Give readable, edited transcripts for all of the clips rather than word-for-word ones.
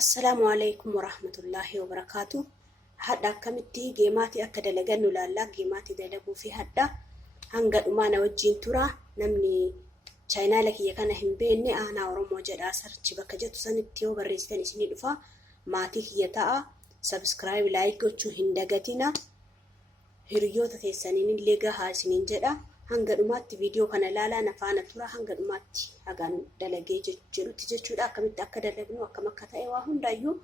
Assalaamu alaykum warahmatullahi wabarakaatu. Hadda akkamitti geemaati akka dalagannu laallaa geemaati dalaguu fi hadda hanga dhumaa na wajjin tura. Namni chaayinaala kiyya kana hin beekne aanaa Oromoo jedhaa sarchi bakka jettu sanitti yoo barreessitan isinii dhufa. Maatii kiyya ta'a. Subscribe like gochuu hin dagatina. Hiriyoota keessaniin illee gahaa isiniin jedha. Hanga dhumaatti viidiyoo kana laalaa na faana tura. Hanga dhumaatti hagaan dalagee jirutti jechuudha. Akkamitti akka dalagnu akkam akka ta'e waa hundaayyuu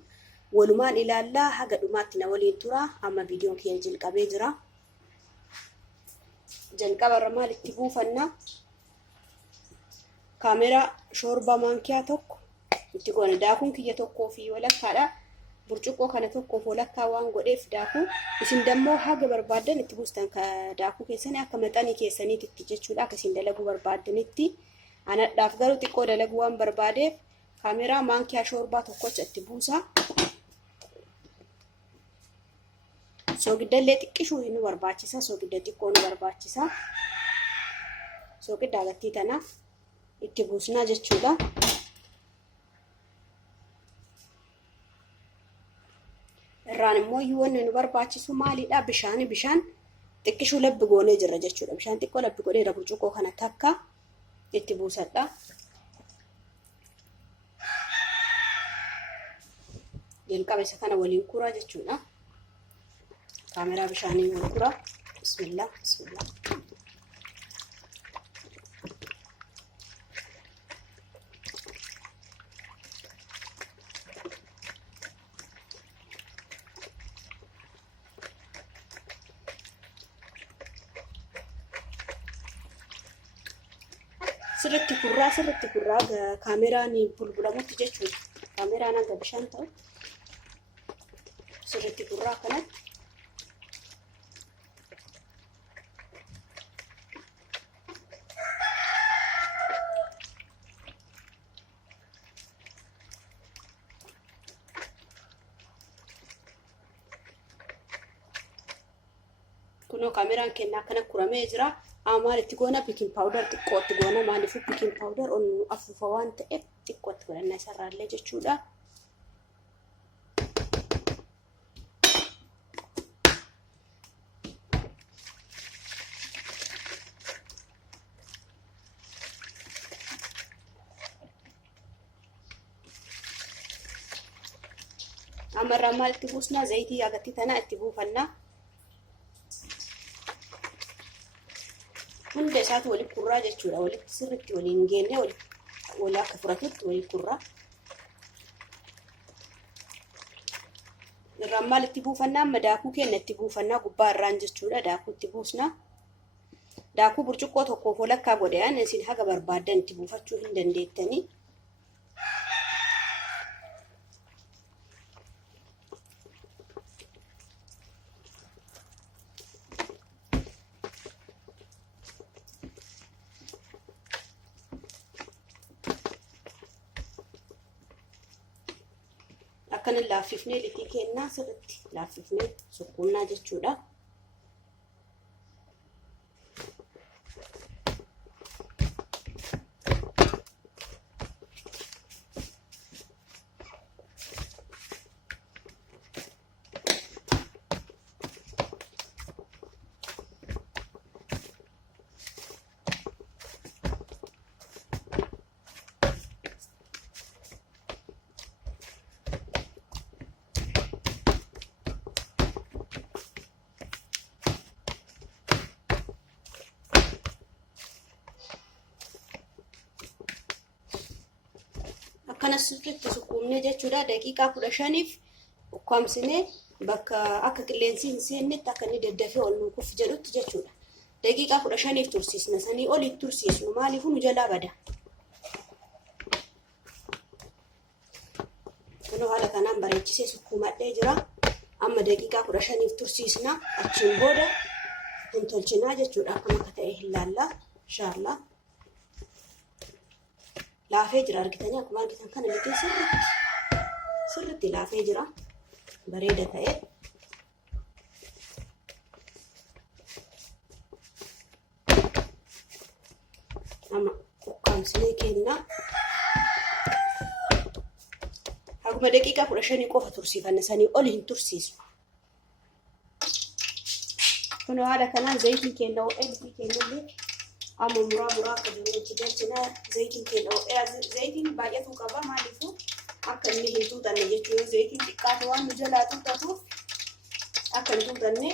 walumaan ilaallaa. Haga dhumaatti na waliin tura. Amma viidiyoon keenya jalqabee jira. Jalqabarra maal itti buufanna? Kaameraa shoorba maankiyaa tokko itti goone. Daakuun kiyya tokkoo fi walakkaadha. Burcuqqoo kana tokkoof walakkaa waan godheef daakuu isin dammoo haga barbaadan itti buustan daakuu keessanii akka maxanii keessaniitti jechuudha. Akka isin dalaguu barbaadanitti anadhaaf garuu xiqqoo dalaguu waan barbaadeef kaameraa maankiyaa shoorbaa tokkocha itti buusa. Soogidda xiqqishuu nu barbaachisa. Soogidda xiqqoo nu barbaachisa. Soogidda agattii tana itti buusnaa jechuudha. Irraan immoo wanni nu barbaachisu maalidha? Bishaan xiqqishuu labbi goonee jirra jechuudha. Bishaan xiqqoo labbi godheera burcuqqoo kana takka itti buusadha. Jalqaba isa kana waliin kuraa jechuudha. Kaameraa bishaanii waliin kuraa. Bismillah. Sirriitti kurraa kaameraan bulbulamutti jechuudha. Kaameraan hanga bishaan ta'u sirriitti kurraa kanatti. Kunoo kaameraan keenya akkana kuramee jira. Amaal itti goona baking powder xiqqootti goona. Maaliif baking powder on afuufa waan ta'eef xiqqootti godhanna isarraallee jechuudha. Amarraa maal itti buusnaa? Zayitii agattii tana itti buufanna. Hunda isaatu walitti kurraa jechuudha. Walitti sirriitti waliin geenne wali akka furatutti walitti kurraa. Irraan maal itti buufannaa? Amma daakuu keenya itti buufannaa gubbaa irraan jechuudha. Daakuu itti buusna. Daakuu burcuqqoo tokkoof walakkaa godheen isin haga barbaadan itti buufachuu hin dandeettanii. Akkana laaffifnee litii kennaa sirriitti laaffifnee sukkunnaa jechuudha. Akkana sirriitti sukkuumnee jechuudha. Daqiiqaa 15 ukkaamsinee bakka akka qilleensi hin seennetti akka inni daddafee ol nuuf jedhutti jechuudha. Daqiiqaa 15 tursiisna. Sanii olitti tursiisnu maaliif nu jalaa bada. Kunoo haala kanaan bareechisee sukkuumadhee jira. Amma daqiiqaa 15 tursiisna. Achiin booda hin tolchinaa jechuudha. Akkam akka ta'e hin laallaa. Inshaallah. Laafee jira argitanii akkuma argitan kana litiin sirriitti laafee jira. Bareeda ta'e. Amma ukkaamsinee kennaa. akkuma daqiiqaa 15 qofa tursiifanna sanii ol hin tursiisu. Kunoo haala kanaan zayitiin keenya ho'ee keenyallee amma muraa akka jirutti galchina. Zayitiin keenya ho'ee zayitiin baay'atu qaba maaliifuu akka inni hin tuutanne jechuudha. Zayitiin xiqqaatu waan nu jalaa tuutatuuf akka hin tuutanne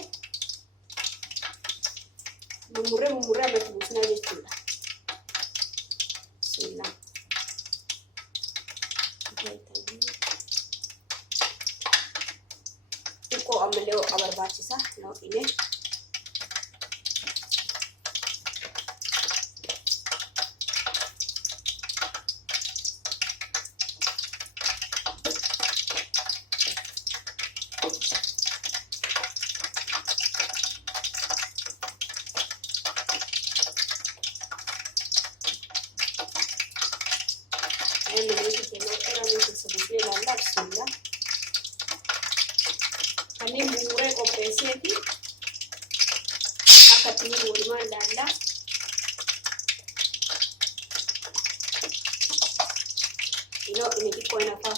mummurree amatti buusnaa jechuudha. Xiqqoo ammallee ho'a barbaachisa nooqine. Kanneen bu'uuree qopheesseeti akka ittiin walumaan ilaallaa. Inoo inni xiqqoo hin hafaa.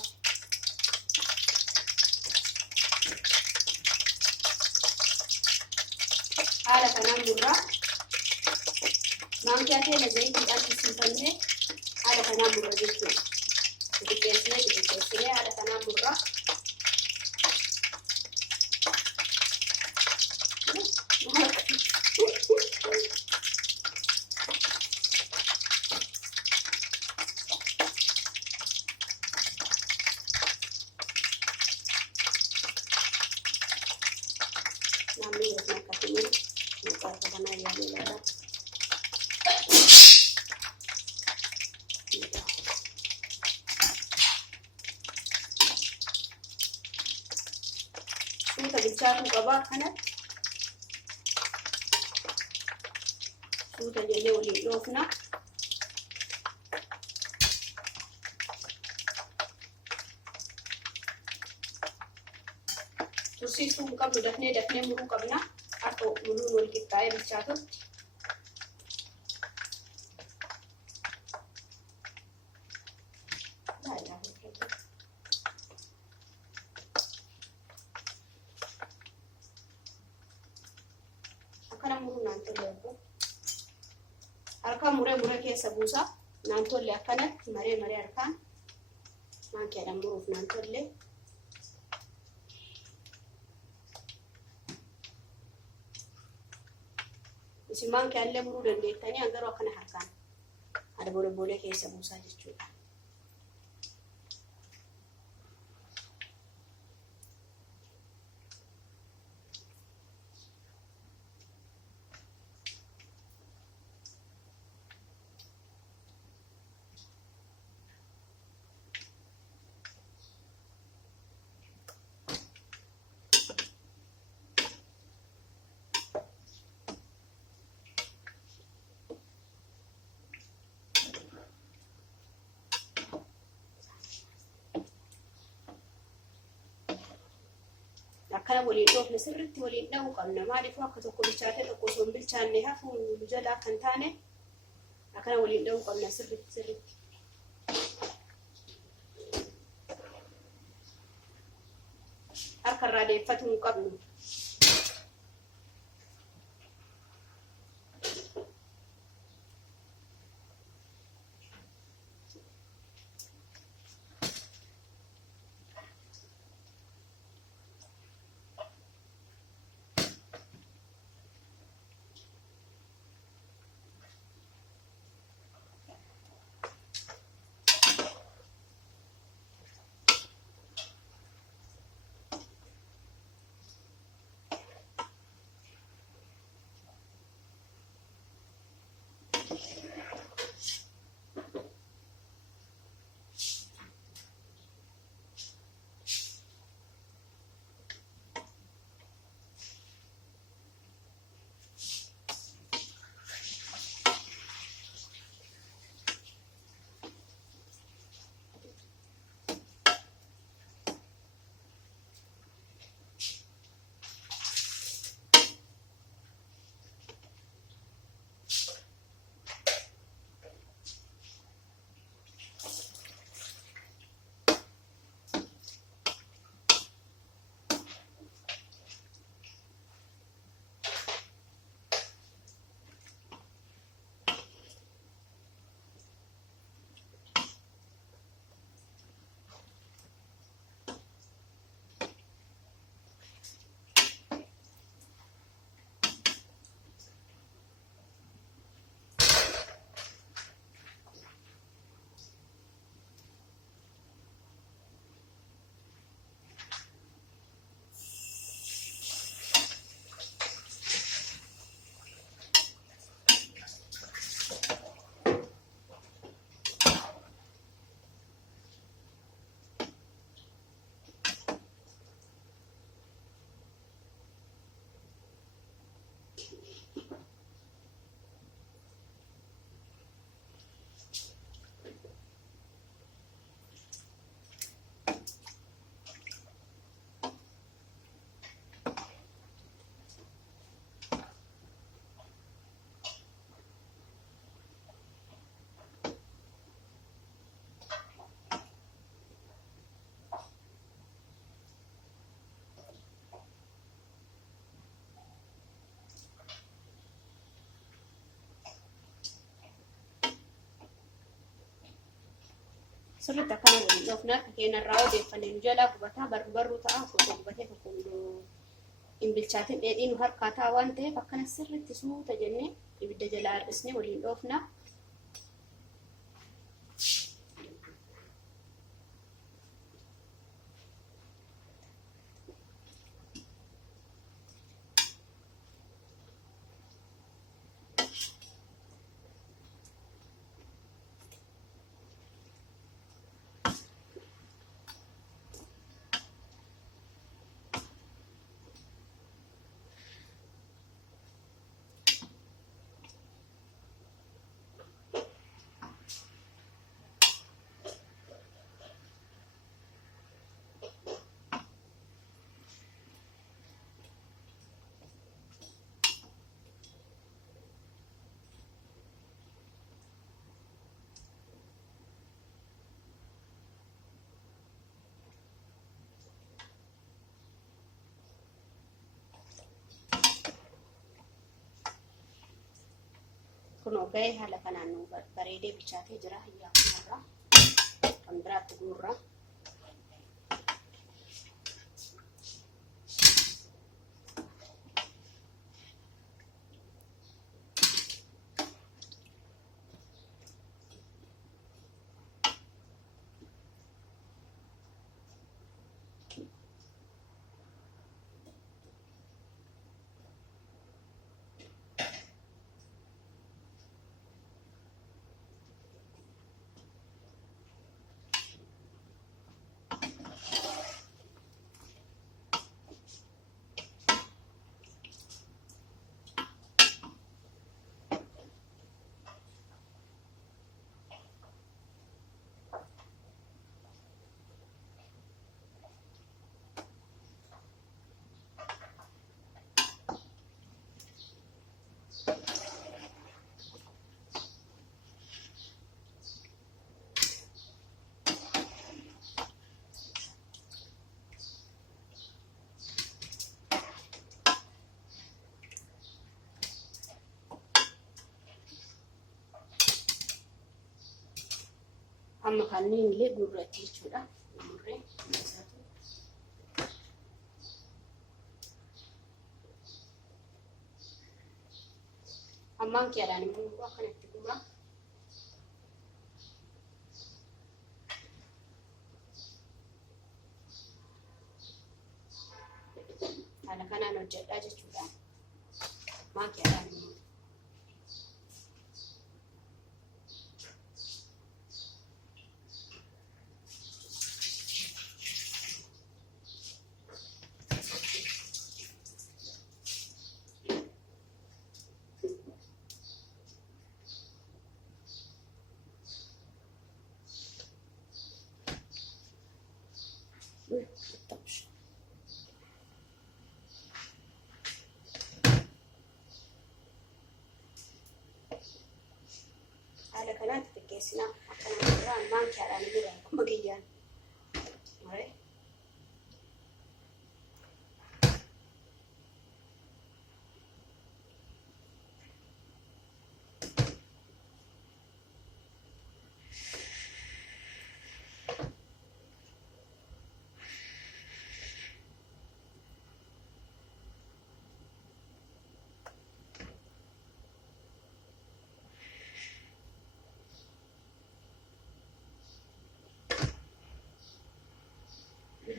Haala kanaan murraa maankiyaa keenya zayitiidhaan tursiifannee haala kanaan murra jechuudha. Xixiqqeessinee haala kanaan murraa. Namni yeroo akkasii muka kanaa yaaduu suuta bilchaatu qabaa kanatti suuta jennee waliin dhoofna. Tursiisuu hin qabnu dafnee muruu qabna. Akka muruun wal qixxaa'ee bilchaatutti. Akkana muruu naan tolle obbo. Harkaan muree keessa buusa. Naan tolle akkanatti maree harkaan maankiyaadhaan muruuf naan tolle. Isin maankiyaallee muruu dandeettanii garuu akkana harkaan haadha boolee keessa buusaa jechuudha. Akkana waliin dhoofne sirriitti waliin dha'uu qabna. Maaliifuu akka tokko bilchaatee tokko osoo hin bilchaanne hafu nu jalaa kan taane akkana waliin dha'uu qabna sirriitti. Harka irraa deeffatuu hin qabnu. sirriitti akkana waliin dhoofna akka keenyarraa odeeffannee nu jalaa gubataa barruu ta'a osoo gubatee tokko hin bilchaatin dheedhii nu harkaa ta'a waan ta'eef akkana sirriitti suuta jennee ibidda jalaa har'isnee waliin dhoofna. Kun gahee haala kanaan nu bareedee bilchaatee jira. Hayyaa kanarraa kan biraatti guurra. Amma kanneen illee gurratti jechuudha. Gurree ammaan kiyaadhaan immoo akkanatti gurra. Haala kanaan hojjedhaa jechuudha. Ammaan kiyaadhaan immoo haala kanaatti xiqqeessina akkana irraa ammaan kiyaadhaan immoo akkuma kiyyaan.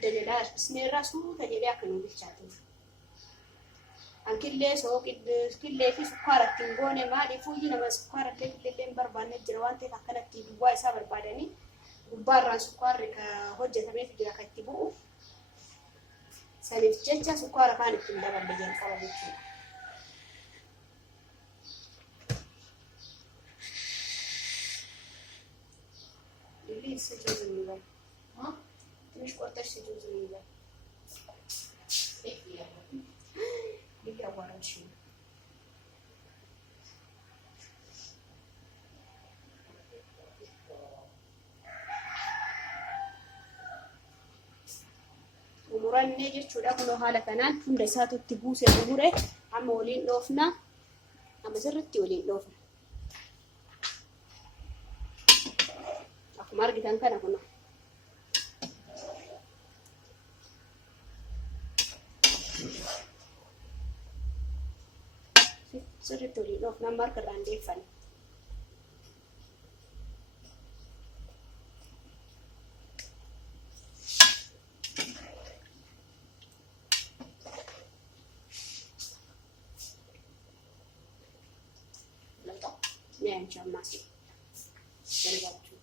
Dajjal isneerraa suuta jedhee akka nu bilchaatuuf. Ankillee killee fi sukkaara ittiin goone maaliifuu nama sukkaara illee hin barbaanne jira waan ta'eef akkanatti duwwaa isaa barbaadanii gubbaarraan sukkaarri hojjetameef jira kan itti bu'u. Saniif jecha sukkaara kaan ittiin daballe jalqaba jechuudha. Illee isa joozinii bara. مش قدرت تجوز ليلة ليلة ورا شيء ومران نيجي شو لقوا هلا كنان هم رساتو تبوس الأمور عم ولين لوفنا عم زرتي ولين لوفنا akkuma argitan kana kun sirriitti waliin dhoofnaan marga irraan deeffanne. Jamasi berbaju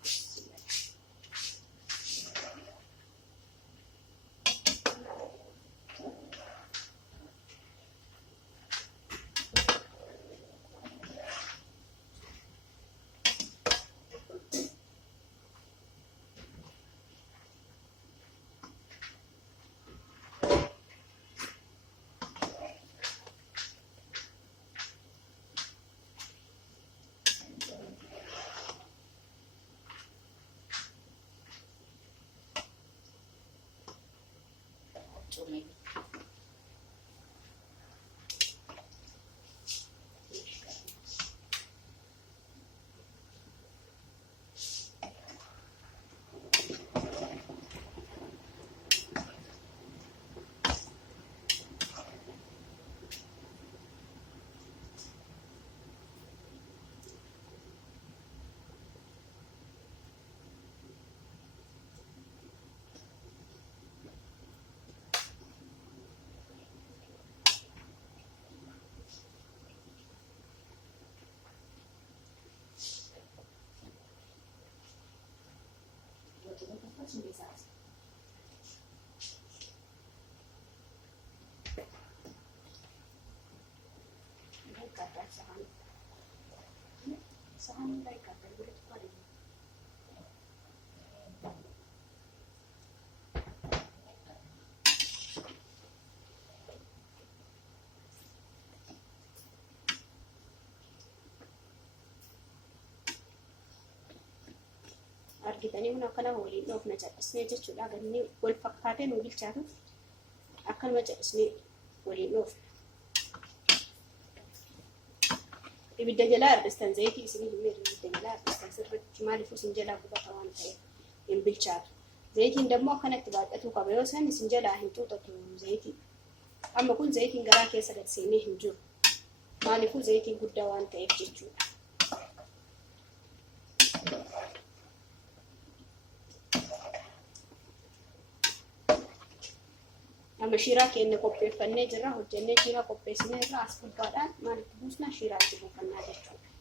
sahan baik kan boleh tukar ini. Argitanii kun akkana waliin dhoofna cadhisnee jechuudha. Ganni wal fakkaatee nu bilchaatu akkanuma cadhisnee waliin dhoofna. Ibidda jalaa harkistan zayitii isinii himee ibidda jalaa harkistan sirriitti maaliif isin jalaa gubata waan ta'eef hin bilchaatu. Zayitiin dammoo akkanatti baadhatuu qaba yoo san isin jalaa hin xuuxatu zayitii. Amma kun zayitiin garaa keessa gad seenee hin jiru. Maaliifuu zayitiin guddaa waan ta'eef jechuudha. Amma shiiraa keenya qopheeffannee jirra. Hojjennee shiiraa qopheessinee irraa as gubbaadhaan maalitti buusna shiiraa itti buufannaa jechuudha.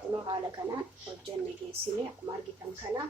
Kunoo haala kanaan hojjennee geessinee akkuma argitan kana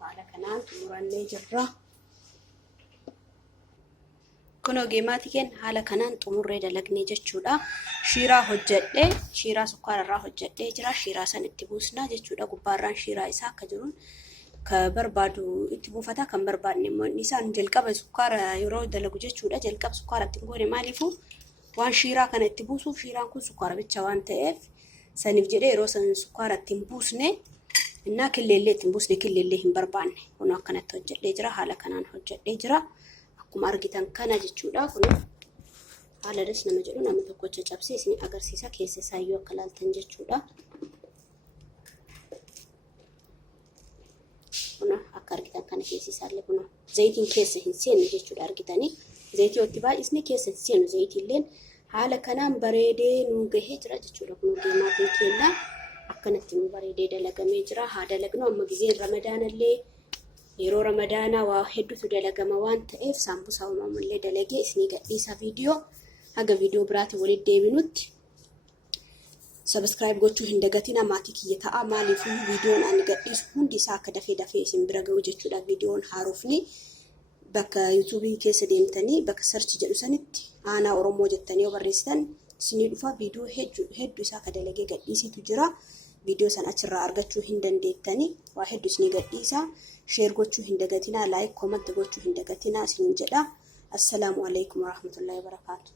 haala kanaan xumurannee jirra. Kunoo geemaatii keenya haala kanaan xumurree dalagnee jechuudha. Shiiraa hojjedhee shiiraa sukkaararraa hojjedhee jira. Shiiraa san itti buusnaa jechuudha. Gubbaarraan shiiraa isaa akka jiruun kan barbaadu itti buufata, kan barbaadne immoo isaan jalqaba sukkaara yeroo dalagu jechuudha. Jalqaba sukkaara ittiin goone maaliifuu waan shiiraa kana itti buusuuf shiiraan kun sukkaara bicha waan ta'eef saniif jedhee yeroo san sukkaara ittiin buusne innaa killeellee ittiin buusne killeellee hin barbaanne. Kun akkanatti hojjedhee jira. Haala kanaan hojjedhee jira. Akkuma argitan kana jechuudha. Kun haala das nama jedhu nama tokkocha cabsee isin agarsiisa keessa isaayyuu akka laaltan jechuudha. Kun akka argitan kana keessa isaallee kun zayitiin keessa hin seenne jechuudha. Argitanii zayitii itti baay'isne keessa hin seenu. Zayitiilleen haala kanaan bareedee nu gahee jira jechuudha. Kun geemaatiin keenya akkanatti nu bareedee dalagamee jira. Haa dalagnu amma gizeen ramadaanallee yeroo ramadaanaa waa hedduutu dalagama waan ta'eef saambusaa uumamullee dalagee isinii gadhiisa viidiyoo. Haga viidiyoo biraatiin walitti deebinutti subscribe gochuu hin dagatina, maatii kiyya ta'a. Maaliif viidiyoon ani gadhiisu hundi isaa akka dafee isin bira ga'u jechuudha. Viidiyoon haarofni bakka YouTube keessa deemtanii bakka search jedhu sanitti aanaa Oromoo jettanii yoo barreessitan isinii dhufa. Viidiyoo hedduu isaa akka dalagee gadhiisitu jira. Viidiyoo san achirraa argachuu hin dandeettanii. Waa hedduu isinii gadhiisa. Share gochuu hin dagatina, like comment gochuu hin dagatina isin jedha. Assalaamu alaykum warahmatullahi wabarakatuh.